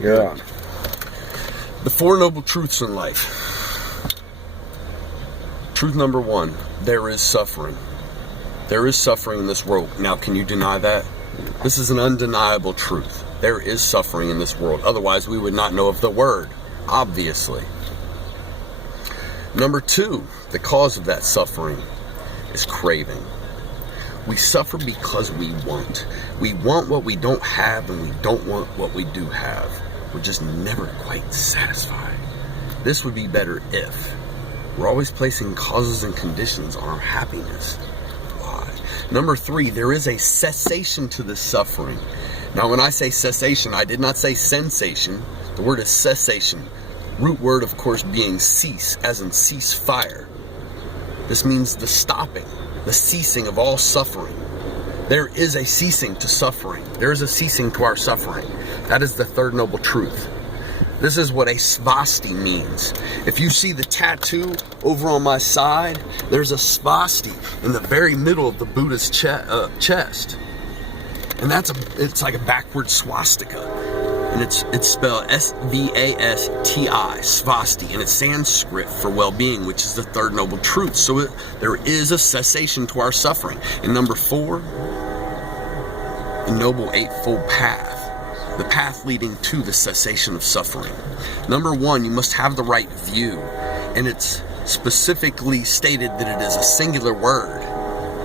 Yeah. The Four Noble Truths in Life. Truth number 1, there is suffering. There is suffering in this world. Now, can you deny that? This is an undeniable truth. There is suffering in this world. Otherwise, we would not know of the word, obviously. Number 2, the cause of that suffering is craving. We suffer because we want. We want what we don't have, and we don't want what we do have. We're just never quite satisfied. This would be better if. We're always placing causes and conditions on our happiness. Why? Number 3, there is a cessation to this suffering. Now, when I say cessation, I did not say sensation. The word is cessation. Root word, of course, being cease, as in cease fire. This means the stopping, the ceasing of all suffering. There is a ceasing to suffering. There is a ceasing to our suffering. That is the third noble truth. This is what a svasti means. If you see the tattoo over on my side, there's a svasti in the very middle of the Buddha's chest. And it's like a backward swastika. And it's spelled S-V-A-S-T-I, svasti, and it's Sanskrit for well-being, which is the third noble truth. So there is a cessation to our suffering. And number 4, the Noble Eightfold Path. The path leading to the cessation of suffering. Number 1, you must have the right view. And it's specifically stated that it is a singular word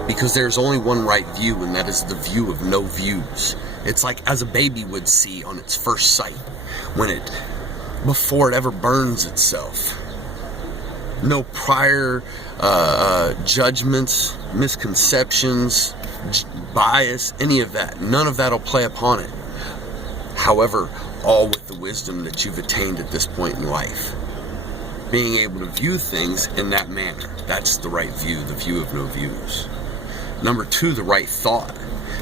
because there's only one right view, and that is the view of no views. It's like as a baby would see on its first sight, before it ever burns itself. No prior judgments, misconceptions, bias, any of that. None of that will play upon it. However, all with the wisdom that you've attained at this point in life. Being able to view things in that manner. That's the right view, the view of no views. Number 2, the right thought.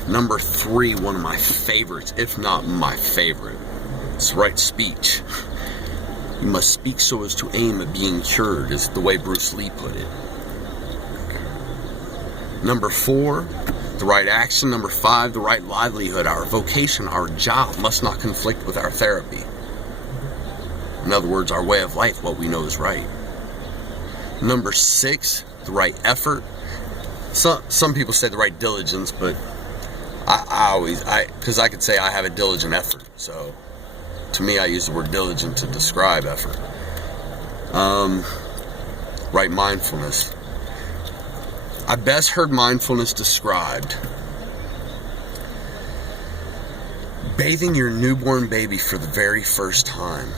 Number 3, one of my favorites, if not my favorite. It's right speech. You must speak so as to aim at being cured, is the way Bruce Lee put it. Number 4, the right action. Number 5, the right livelihood. Our vocation, our job must not conflict with our therapy. In other words, our way of life, what we know is right. Number 6, the right effort. Some people say the right diligence, but because I could say I have a diligent effort. So to me, I use the word diligent to describe effort. Right mindfulness. I best heard mindfulness described bathing your newborn baby for the very first time.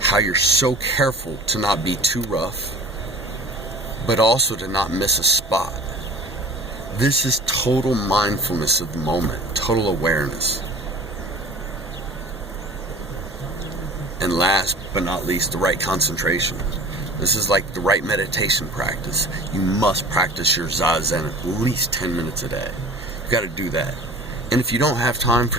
How you're so careful to not be too rough, but also to not miss a spot. This is total mindfulness of the moment, total awareness. And last but not least, the right concentration. This is like the right meditation practice. You must practice your Zazen at least 10 minutes a day. You've got to do that. And if you don't have time for